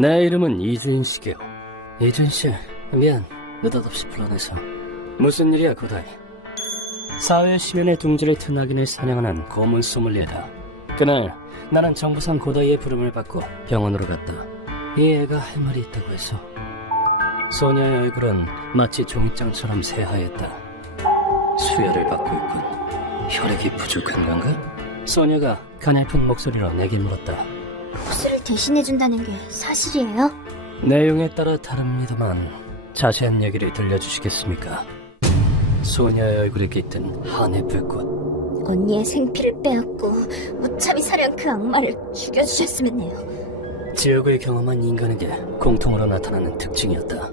내 이름은 이주인씨게요. 이주인씨, 미안. 느닷없이 불러내서. 무슨 일이야, 고다이? 사회 시민의 둥지를 틈나기를 사냥하는 고문 소믈리에다. 그날 나는 정부상 고다이의 부름을 받고 병원으로 갔다. 이 애가 할 말이 있다고 해서. 소녀의 얼굴은 마치 종이장처럼 새하였다. 수혈을 받고 있군. 혈액이 부족한 건가? 소녀가 가냘픈 목소리로 내게 물었다. 호수를 대신해준다는 게 사실이에요? 내용에 따라 다릅니다만 자세한 얘기를 들려주시겠습니까? 소녀의 얼굴에 깃든 한의 불꽃. 언니의 생피를 빼앗고 무참히 살해한 그 악마를 죽여주셨으면 해요. 지옥을 경험한 인간에게 공통으로 나타나는 특징이었다.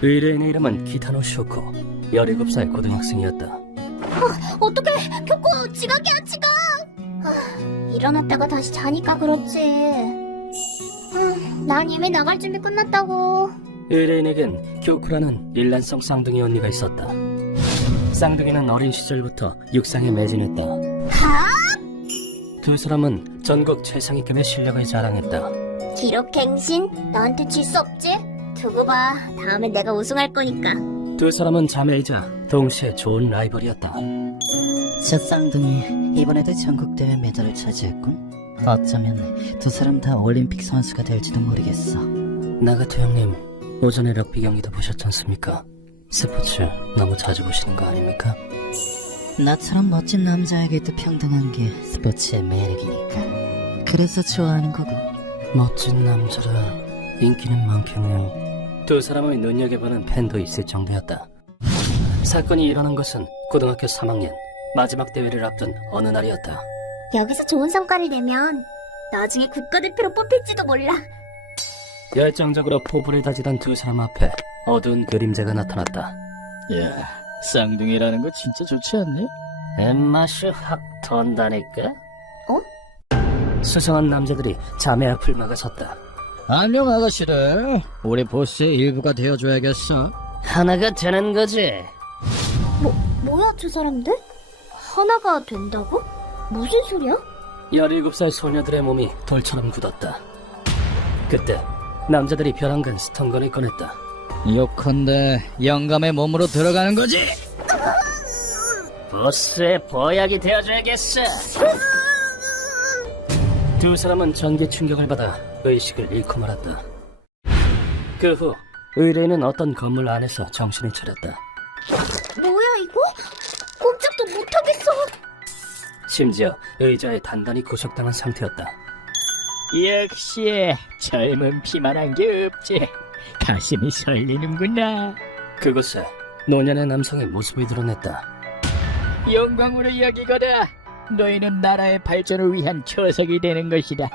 의뢰인의 이름은 기타노 쇼코. 17살 고등학생이었다. 어떡해! 교코! 지각이야, 지각! 일어났다가 다시 자니까 그렇지. 난 이미 나갈 준비 끝났다고. 의뢰인에겐 교쿠라는 일란성 쌍둥이 언니가 있었다. 쌍둥이는 어린 시절부터 육상에 매진했다. 두 사람은 전국 최상위급의 실력을 자랑했다. 기록갱신? 너한테 질 수 없지? 두고 봐. 다음엔 내가 우승할 거니까. 두 사람은 자매이자 동시에 좋은 라이벌이었다. 저 쌍둥이 이번에도 전국대회 메달을 차지했군. 어쩌면 두 사람 다 올림픽 선수가 될지도 모르겠어. 나가토 형님, 오전에 럭비 경기도 보셨지 않습니까? 스포츠 너무 자주 보시는 거 아닙니까? 나처럼 멋진 남자에게도 평등한 게 스포츠의 매력이니까. 그래서 좋아하는 거고. 멋진 남자라 인기는 많겠네요. 두 사람을 눈여겨보는 팬도 있을 정도였다. 사건이 일어난 것은 고등학교 3학년 마지막 대회를 앞둔 어느 날이었다. 여기서 좋은 성과를 내면 나중에 국가대표로 뽑힐지도 몰라. 열정적으로 포부를 다지던 두 사람 앞에 어두운 그림자가 나타났다. 야, 쌍둥이라는 거 진짜 좋지 않니? 엠맛이 확 턴다니까? 어? 수상한 남자들이 자매 앞을 막아섰다. 안녕 아가씨들, 우리 보스의 일부가 되어줘야겠어. 하나가 되는 거지. 뭐야 저 사람들? 하나가 된다고? 무슨 소리야? 17살 소녀들의 몸이 돌처럼 굳었다. 그때 남자들이 벼랑간 스턴건을 꺼냈다. 요컨대 영감의 몸으로 들어가는 거지. 보스의 보약이 되어줘야겠어. 두 사람은 전기 충격을 받아 의식을 잃고 말았다. 그 후 의뢰인은 어떤 건물 안에서 정신을 차렸다. 뭐야 이거? 꼼짝도 못하겠어. 심지어 의자에 단단히 구속당한 상태였다. 역시 젊은 피만한 게 없지. 가슴이 설리는구나. 그곳에 노년의 남성의 모습이 드러냈다. 영광으로 여기거라. 너희는 나라의 발전을 위한 초석이 되는 것이다.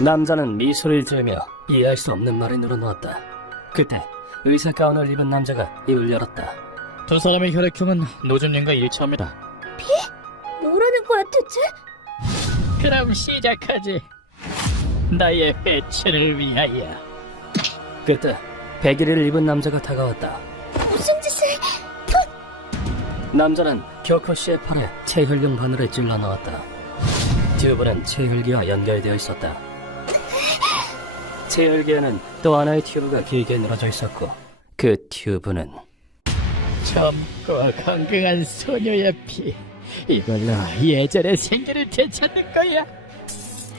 남자는 미소를 지으며 이해할 수 없는 말을 늘어놓았다. 그때 의사 가운을 입은 남자가 입을 열었다. 두 사람의 혈액형은 노준님과 일치합니다. 뭐라는 거야 대체? 그럼 시작하지. 나의 회춘을 위하여. 그때 백일을 입은 남자가 다가왔다. 무슨 짓을? 남자는 교코 씨의 팔에 체혈경 바늘을 찔러 넣었다. 튜브는 체혈기와 연결되어 있었다. 체혈기에는 또 하나의 튜브가 길게 늘어져 있었고 그 튜브는 젊고 건강한 소녀의 피. 이걸로 예전의 생기를 되찾는 거야.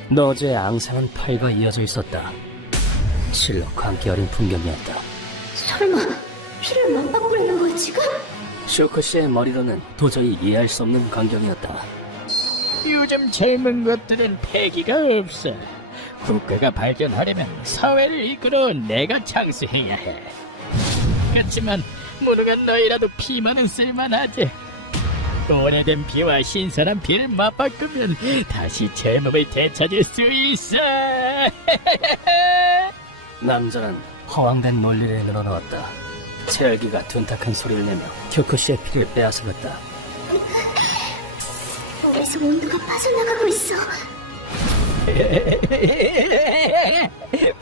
너즈의 앙상한 팔과 이어져 있었다. 실로 광기 어린 풍경이었다. 설마 피를 맞바꾸려는 거야 지금? 쇼코 씨의 머리로는 도저히 이해할 수 없는 광경이었다. 요즘 젊은 것들은 패기가 없어. 국가가 발전하려면 사회를 이끌어 내가 창수해야 해. 그렇지만 무능한 너희라도 피만은 쓸만하지. 오래된 피와 신선한 피를 맞바꾸면 다시 젊음을 되찾을 수 있어. 남자는 허황된 논리를 늘어놓았다. 체열기가 둔탁한 소리를 내며 교코 씨의 피를 빼앗아갔다. 몸에서 온도가 빠져나가고 있어.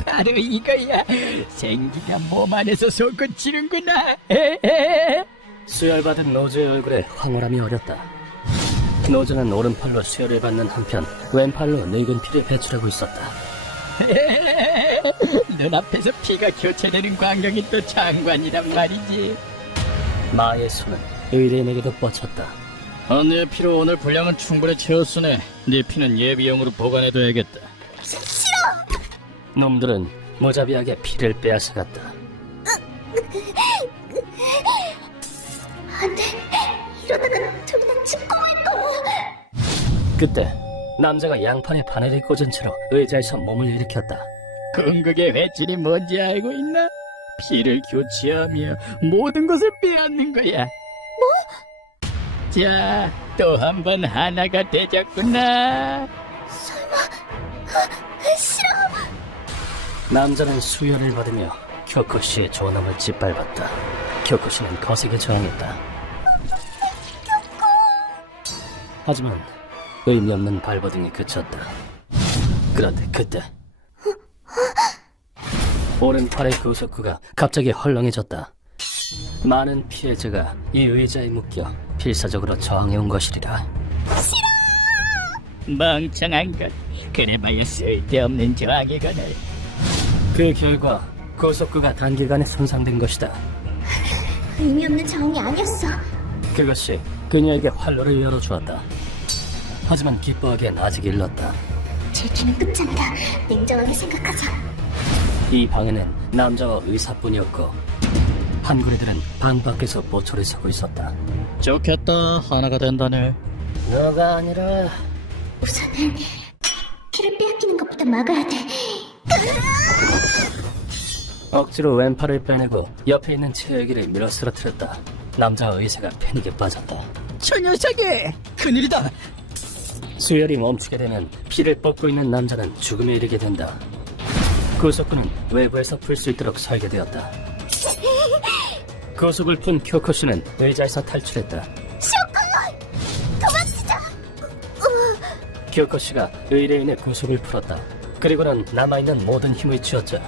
바로 이거야. 생기가 몸 안에서 솟구치는구나. 수혈받은 노즈의 얼굴에 황홀함이 어렸다. 노즈는 오른팔로 수혈을 받는 한편 왼팔로 늙은 피를 배출하고 있었다. 눈앞에서 피가 교체되는 광경이 또 장관이란 말이지. 마의 손은 의뢰인에게도 뻗쳤다. 내 피로 오늘 분량은 충분히 채웠으네. 네 피는 예비용으로 보관해둬야겠다. 놈들은 무자비하게 피를 빼앗아갔다. 안 돼. 이러다가 둘 다 죽고 말 거야. 그때 남자가 양팔에 바늘을 꽂은 채로 의자에서 몸을 일으켰다. 궁극의 회질이 뭔지 알고 있나? 피를 교체하며 모든 것을 빼앗는 거야. 뭐? 자, 또 한 번 하나가 되졌구나. 싫어. 남자는 수혈을 받으며 쿄코시의 존엄을 짓밟았다. 쿄코시는 거세게 저항했다. 하지만 의미 없는 발버둥이 그쳤다. 그런데 그때 오른팔의 구석구가 갑자기 헐렁해졌다. 많은 피해자가 이 의자에 묶여 필사적으로 저항해온 것이리라. 멍청한 것. 그래봐야 쓸데없는 저항이거늘. 그 결과 구석구가 단기간에 손상된 것이다. 의미 없는 저항이 아니었어. 그것이 그녀에게 활로를 열어주었다. 하지만 기뻐하기엔 아직 일렀다. 질투는 끝장이다. 냉정하게 생각하자. 이 방에는 남자와 의사뿐이었고 한구리들은 방 밖에서 보초를 서고 있었다. 좋겠다. 하나가 된다네. 너가 아니라 우선은 피를 빼앗기는 것부터 막아야 돼. 억지로 왼팔을 빼내고 옆에 있는 채여기를 밀어 쓰러뜨렸다. 남자와 의사가 패닉에 빠졌다. 저 녀석이! 큰일이다. 수혈이 멈추게 되면 피를 뽑고 있는 남자는 죽음에 이르게 된다. 구속구는 외부에서 풀 수 있도록 설계되었다. 구속을 푼 쿄코시는 의자에서 탈출했다. 쇼코! 도망치자! 쿄코시가 의뢰인의 구속을 풀었다. 그리고는 남아있는 모든 힘을 쥐었자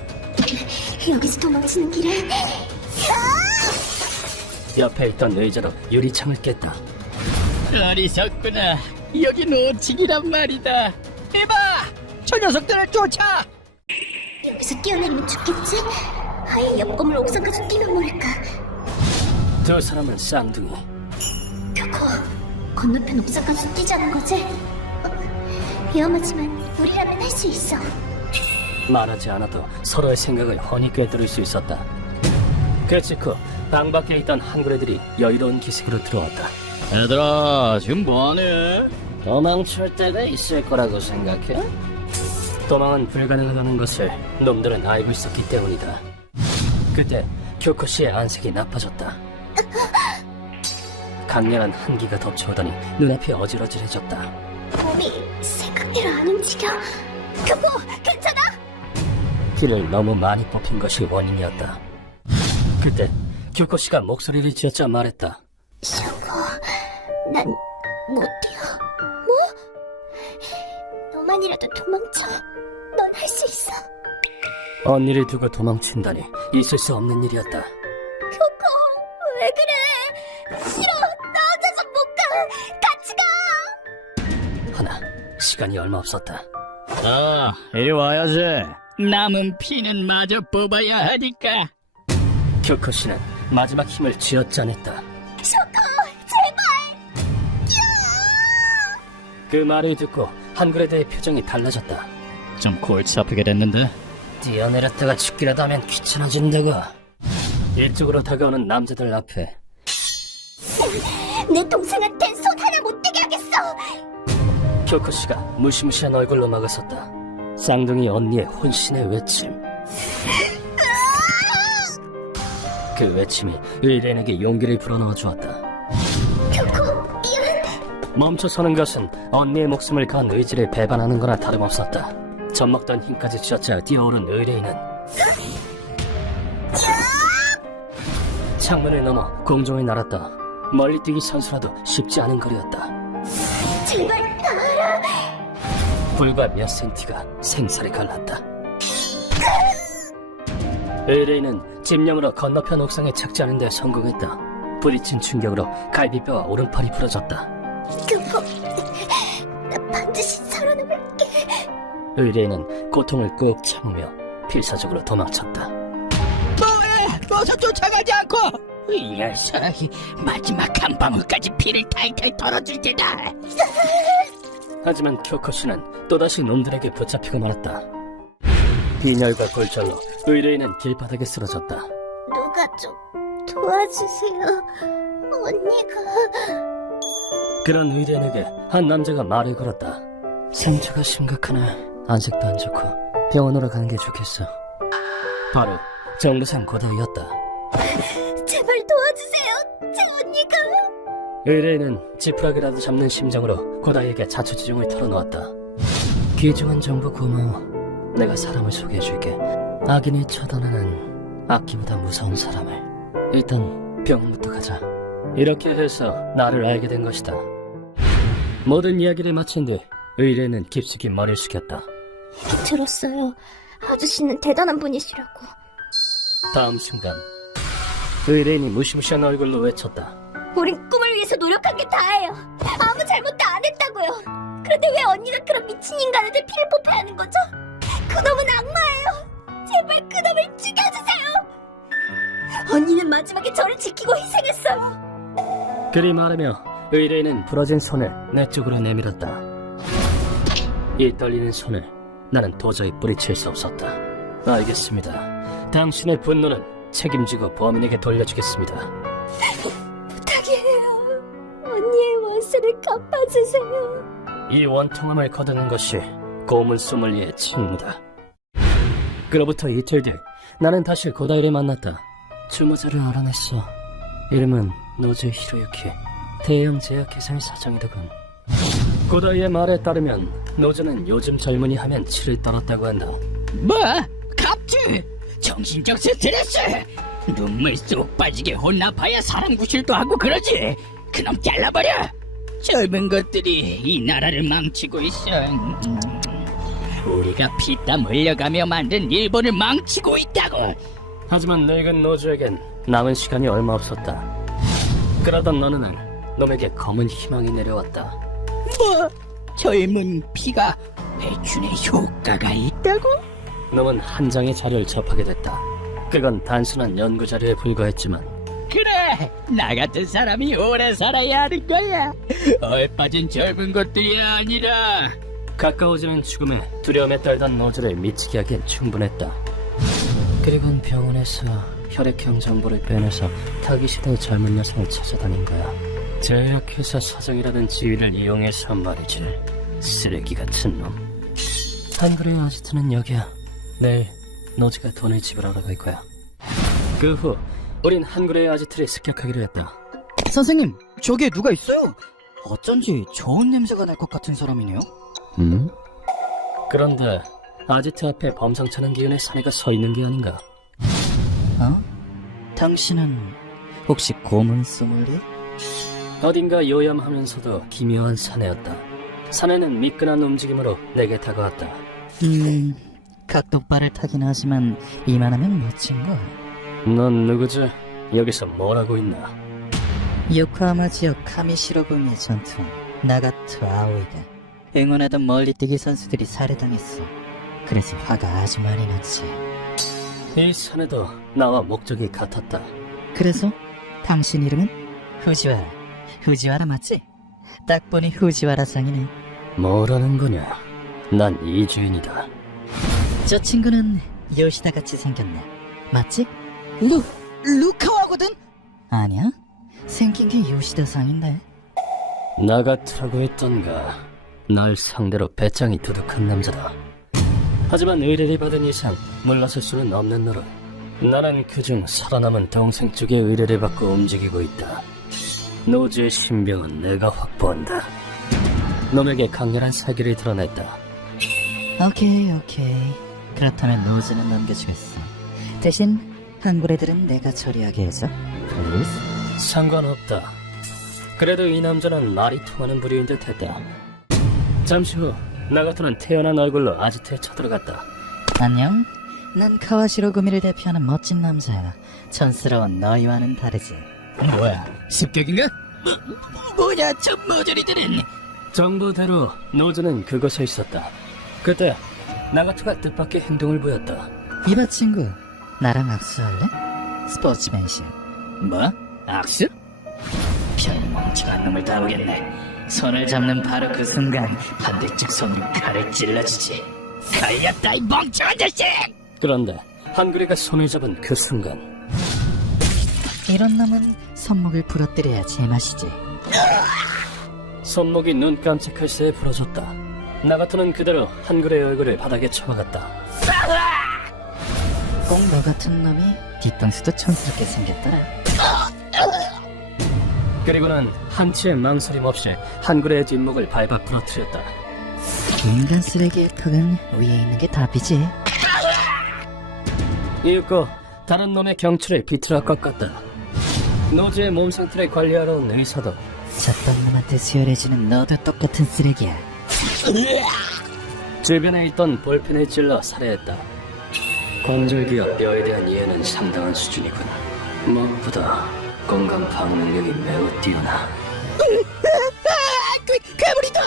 여기서 도망치는 길에 옆에 있던 의자로 유리창을 깼다. 어리석구나. 여기 노치기란 말이다. 이봐! 저 녀석들을 쫓아! 여기서 뛰어내리면 죽겠지? 아예 옆 건물 옥상까지 뛰면 모를까. 두 사람은 쌍둥이. 벽호 건너편 옥상까지 뛰자는 거지? 위험하지만 우리라면 할 수 있어. 말하지 않아도 서로의 생각을 훤히 꿰뚫을 수 있었다. 그 직후 방 밖에 있던 한구레들이 여유로운 기색으로 들어왔다. 얘들아, 지금 뭐하네? 도망칠 때가 있을 거라고 생각해? 도망은 불가능하다는 것을 놈들은 알고 있었기 때문이다. 그때 쿄코시의 안색이 나빠졌다. 강렬한 한기가 덮쳐오더니 눈앞이 어질어질해졌다. 몸이 생각대로 안 움직여. 벽호 괜찮아? 피를 너무 많이 뽑힌 것이 원인이었다. 그때 쿄코시가 목소리를 지었자 말했다. 쇼코 난 못 뛰어. 뭐? 너만이라도 도망쳐. 넌 할 수 있어. 언니를 두고 도망친다니 있을 수 없는 일이었다. 쇼코 왜 그래? 싫어. 나 혼자서 못 가. 같이 가. 하나 시간이 얼마 없었다. 아, 이리 와야지. 남은 피는 마저 뽑아야 하니까. 쿄코시는 마지막 힘을 쥐어짜냈다. 쇼코 제발. 그 말을 듣고 한그레드의 표정이 달라졌다. 좀 골치 아프게 됐는데. 뛰어내렸다가 죽기라도 하면 귀찮아진다고. 이쪽으로 다가오는 남자들 앞에 내 동생한텐 손 하나 못 대게 하겠어. 쿄코시가 무시무시한 얼굴로 막아섰다. 쌍둥이 언니의 혼신의 외침. 그 외침이 의뢰인에게 용기를 불어넣어 주었다. 쇼코 미안. 멈춰서는 것은 언니의 목숨을 건 의지를 배반하는 거나 다름없었다. 젖먹던 힘까지 쥐어짜 뛰어오른 의뢰인은 창문을 넘어 공중에 날았다. 멀리 뛰기 선수라도 쉽지 않은 거리였다. 제발 나와라. 불과 몇 센티가 생사를 갈랐다. 의뢰인은 집념으로 건너편 옥상에 착지하는 데 성공했다. 부딪힌 충격으로 갈비뼈와 오른팔이 부러졌다. 쇼코 나 반드시 살아남을게. 의뢰인은 고통을 꾹 참으며 필사적으로 도망쳤다. 뭐해? 어서 쫓아가지 않고! 이 녀석이 마지막 한 방울까지 피를 탈탈 털어줄 테다. 하지만 쿄코시는 또다시 놈들에게 붙잡히고 말았다. 빈혈과 골절로 의뢰인은 길바닥에 쓰러졌다. 누가 좀 도와주세요. 언니가. 그런 의뢰인에게 한 남자가 말을 걸었다. 상처가 심각하네. 안색도 안 좋고 병원으로 가는 게 좋겠어. 바로 정부상 고다이였다. 제발 도와주세요. 제 언니가. 의뢰인은 지푸라기라도 잡는 심정으로 고다이에게 자초지종을 털어놓았다. 귀중한 정보 고마워. 내가 사람을 소개해줄게. 악인이 처단하는 악기보다 무서운 사람을. 일단 병원부터 가자. 이렇게 해서 나를 알게 된 것이다. 모든 이야기를 마친 뒤 의뢰인은 깊숙이 머리를 숙였다. 들었어요. 아저씨는 대단한 분이시라고. 다음 순간 의뢰인이 무시무시한 얼굴로 외쳤다. 우린 꿈을 위해서 노력한 게 다예요. 아무 잘못도 안 했다고요. 그런데 왜 언니가 그런 미친 인간한테 피를 뽑혀야 하는 거죠? 그놈은 악마예요. 제발 그놈을 죽여주세요. 언니는 마지막에 저를 지키고 희생했어요. 그리 말하며 의뢰인은 부러진 손을 내 쪽으로 내밀었다. 이 떨리는 손을 나는 도저히 뿌리칠 수 없었다. 알겠습니다. 당신의 분노는 책임지고 범인에게 돌려주겠습니다. 부탁이에요. 언니의 원수를 갚아주세요. 이 원통함을 거두는 것이 고문 소믈리의 책무다. 그로부터 이틀 뒤 나는 다시 고다이를 만났다. 주모자를 알아냈어. 이름은 노즈 히로유키. 대형 제약회사의 사장이더군. 고다이의 말에 따르면 노즈는 요즘 젊은이 하면 치를 떨었다고 한다. 뭐? 갑질! 정신적 스트레스! 눈물 쏙 빠지게 혼나봐야 사람 구실도 하고 그러지! 그놈 잘라버려! 젊은 것들이 이 나라를 망치고 있어. 우리가 피땀 흘려가며 만든 일본을 망치고 있다고! 하지만 늙은 노즈에겐 남은 시간이 얼마 없었다. 그러던 어느 날 놈에게 검은 희망이 내려왔다. 뭐? 젊은 피가 회춘에 효과가 있다고? 놈은 한 장의 자료를 접하게 됐다. 그건 단순한 연구 자료에 불과했지만 그래! 나 같은 사람이 오래 살아야 하는 거야! 얼빠진 젊은 것들이 아니라! 가까워지는 죽음에 두려움에 떨던 노즈를 미치게 하기엔 충분했다. 그리고는 병원에서 혈액형 정보를 빼내서 타깃이 젊은 여성을 찾아다닌 거야. 제약회사 사장이라는 지위를 이용해서 말이지. 쓰레기 같은 놈. 한글의 아지트는 여기야. 내일 노즈가 돈을 지불하러 갈 거야. 그 후 우린 한글의 아지트를 습격하기로 했다. 선생님, 저기에 누가 있어요? 어쩐지 좋은 냄새가 날 것 같은 사람이네요. 그런데 아지트 앞에 범상찮은 기운의 사내가 서 있는 게 아닌가? 어? 당신은 혹시 고문 소믈리에? 어딘가 요염하면서도 기묘한 사내였다. 사내는 미끈한 움직임으로 내게 다가왔다. 각도발을 타긴 하지만 이만하면 멋진 걸. 넌 누구지? 여기서 뭘 하고 있나? 요코하마 지역 카미시로구미의 전투 나가토 아오이가 응원하던 멀리뛰기 선수들이 살해당했어. 그래서 화가 아주 많이 났지. 이 사내도 나와 목적이 같았다. 그래서 당신 이름은? 후지와라. 후지와라 맞지? 딱 보니 후지와라 상이네. 뭐라는 거냐? 난 이주인이다. 저 친구는 요시다 같이 생겼네. 맞지? 루카와거든? 아니야? 생긴 게 요시다 상인데. 나 같으라고 했던가. 날 상대로 배짱이 두둑한 남자다. 하지만 의뢰를 받은 이상 물러설 수는 없는 노릇. 나는 그중 살아남은 동생 쪽의 의뢰를 받고 움직이고 있다. 노즈의 신병은 내가 확보한다. 놈에게 강렬한 사기를 드러냈다. 오케이. 그렇다면 노즈는 넘겨주겠어. 대신 한국 애들은 내가 처리하게 해줘. 플리즈. 상관없다. 그래도 이 남자는 말이 통하는 부류인 듯 했다. 잠시 후 나가토는 태연한 얼굴로 아지트에 쳐들어갔다. 안녕. 난 카와시로 구미를 대표하는 멋진 남자야. 촌스러운 너희와는 다르지. 뭐야, 습격인가? 뭐냐, 저 모조리들은! 정보대로 노즈는 그곳에 있었다. 그때 나가토가 뜻밖의 행동을 보였다. 이봐 친구, 나랑 악수할래? 스포츠맨십. 뭐? 악수? 편 멍청한 놈을 다 보겠네. 손을 잡는 바로 그 순간 반대쪽 손으로 칼을 찔러주지. 걸렸다 이 멍청한 자식! 그런데 한그레가 손을 잡은 그 순간 이런 놈은 손목을 부러뜨려야 제맛이지. 손목이 눈 깜짝할 새에 부러졌다. 나가토는 그대로 한그레의 얼굴을 바닥에 쳐박았다. 꼭 너 같은 놈이 뒤통수도 촌스럽게 생겼더라. 그리고는 한치의 망설임 없이 한그레의 뒷목을 밟아 부러뜨렸다. 인간 쓰레기의 턱은 위에 있는 게 답이지. 이윽고 다른 놈의 경추를 비틀어 꺾었다. 노즈의 몸 상태를 관리하러 온 의사도 저딴 놈한테 수혈해주는 너도 똑같은 쓰레기야. 주변에 있던 볼펜을 찔러 살해했다. 관절기와 뼈에 대한 이해는 상당한 수준이군. 무엇보다 건강 방어 능력이 매우 뛰어나. 괴물이다!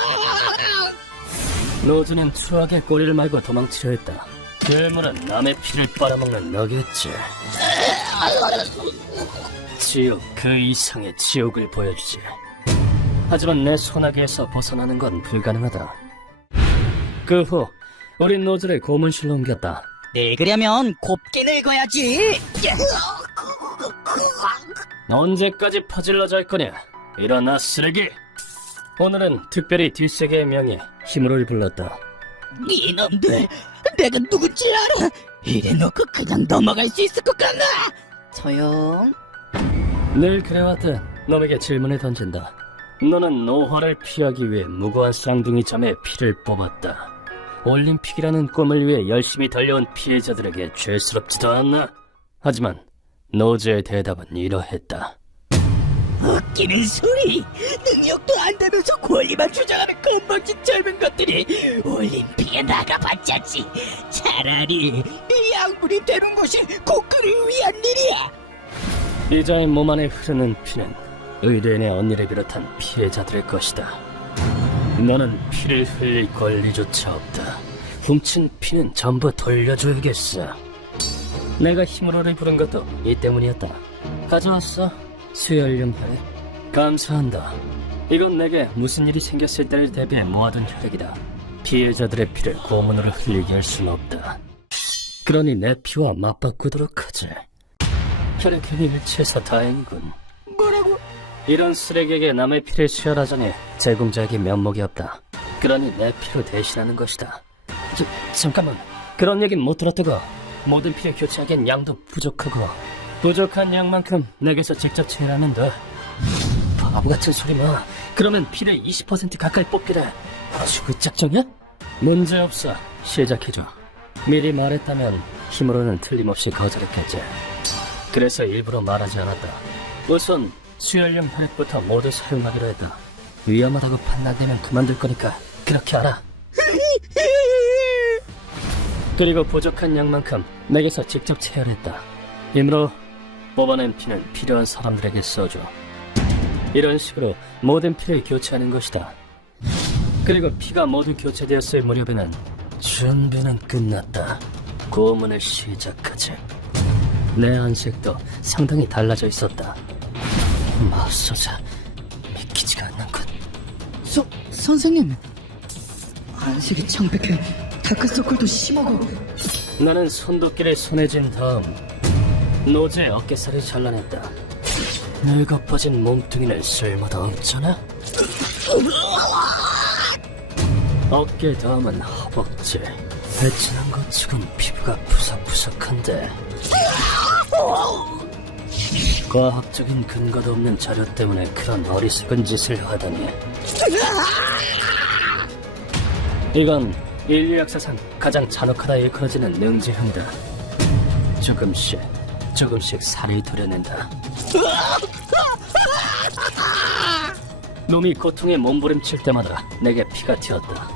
노즈는 추하게 꼬리를 말고 도망치려 했다. 괴물은 남의 피를 빨아먹는 너겠지. 지옥 그 이상의 지옥을 보여주지. 하지만 내 소나기에서 벗어나는 건 불가능하다. 그 후 우린 노즈를 고문실로 옮겼다. 늙으려면 곱게 늙어야지. 언제까지 퍼질러 잘 거냐? 일어나 쓰레기! 오늘은 특별히 뒷세계의 명예 힘으로를 불렀다. 이놈들, 내가 누군지 알아? 이래놓고 그냥 넘어갈 수 있을 것 같나? 조용. 늘 그래왔듯 놈에게 질문을 던진다. 너는 노화를 피하기 위해 무고한 쌍둥이 자매의 피를 뽑았다. 올림픽이라는 꿈을 위해 열심히 달려온 피해자들에게 죄스럽지도 않나? 하지만 노즈의 대답은 이러했다. 웃기는 소리! 능력도 안 되면서 권리만 주장하는 건방진 젊은 것들이 올림픽에 나가봤자지. 차라리 네 양분이 되는 것이 국가를 위한 일이야. 이자의 몸 안에 흐르는 피는 의뢰인의 언니를 비롯한 피해자들의 것이다. 너는 피를 흘릴 권리조차 없다. 훔친 피는 전부 돌려줘야겠어. 내가 힘으로를 부른 것도 이 때문이었다. 가져왔어. 수혈용 혈액. 감사한다. 이건 내게 무슨 일이 생겼을 때를 대비해 모아둔 혈액이다. 피해자들의 피를 고문으로 흘리게 할 수는 없다. 그러니 내 피와 맞바꾸도록 하지. 혈액형이 일치해서 다행이군. 뭐라고? 이런 쓰레기에게 남의 피를 수혈하자니 제공자에게 면목이 없다. 그러니 내 피로 대신하는 것이다. 잠깐만, 그런 얘긴 못 들었다고. 모든 피를 교체하기엔 양도 부족하고 부족한 양만큼 내게서 직접 체하면 돼. 바보 같은 소리 마. 그러면 피를 20% 가까이 뽑기래. 아주 그 짝정이야? 문제없어. 시작해줘. 미리 말했다면 힘으로는 틀림없이 거절했겠지. 그래서 일부러 말하지 않았다. 우선 수혈용 혈액부터 모두 사용하기로 했다. 위험하다고 판단되면 그만둘 거니까 그렇게 알아. 그리고 부족한 양만큼 내게서 직접 체혈했다. 이므로 뽑아낸 피는 필요한 사람들에게 써줘. 이런 식으로 모든 피를 교체하는 것이다. 그리고 피가 모두 교체되었을 무렵에는 준비는 끝났다. 고문을 시작하지. 내 안색도 상당히 달라져 있었다. 맙소사, 믿기지가 않는군. 선생님. 안색이 창백해. 다크서클도 심하고. 나는 손도끼를 손에 쥔 다음 노즈의 어깨살을 잘라냈다. 늙어퍼진 몸뚱이는 쓸모도 없잖아. 어깨 다음은 허벅지. 배친한 것 치곤 피부가 푸석푸석한데 과학적인 근거도 없는 자료 때문에 그런 어리석은 짓을 하다니. 이건 인류 역사상 가장 잔혹하다 일컬어지는 능지형이다. 조금씩 살을 도려낸다. 놈이 고통에 몸부림칠 때마다 내게 피가 튀었다.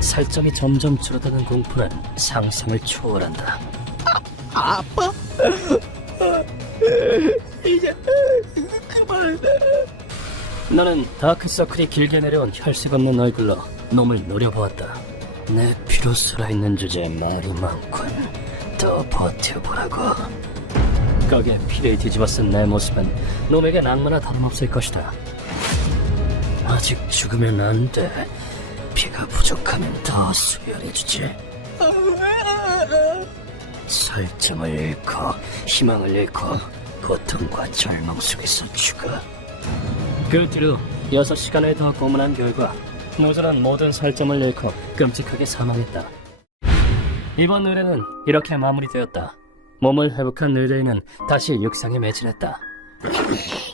살점이 점점 줄어드는 공포는 상상을 초월한다. 아빠? 이제 그만. 나는 다크서클이 길게 내려온 혈색 없는 얼굴로 놈을 노려보았다. 내 피로 살아있는 주제에 말이 많군. 더 버텨보라고. 거기에 피를 뒤집어 쓴 내 모습은 놈에겐 악마나 다름없을 것이다. 아직 죽으면 안 돼. 피가 부족하면 더 수혈해주지. 살점을 잃고 희망을 잃고 고통과 절망 속에서 죽어. 그 뒤로 6시간을 더 고문한 결과 노조는 모든 살점을 잃고 끔찍하게 사망했다. 이번 의뢰는 이렇게 마무리되었다. 몸을 회복한 의뢰인은 다시 육상에 매진했다.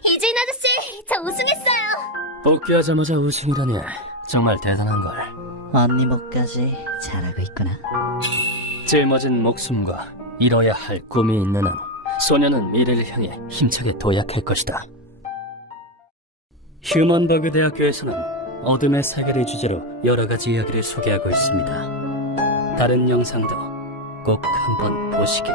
이주인 아저씨, 저 우승했어요. 복귀하자마자 우승이라니 정말 대단한걸. 언니 목까지 잘하고 있구나. 짊어진 목숨과 이뤄야 할 꿈이 있는 한 소녀는 미래를 향해 힘차게 도약할 것이다. 휴먼버그 대학교에서는 어둠의 세계를 주제로 여러 가지 이야기를 소개하고 있습니다. 다른 영상도 꼭 한번 보시길.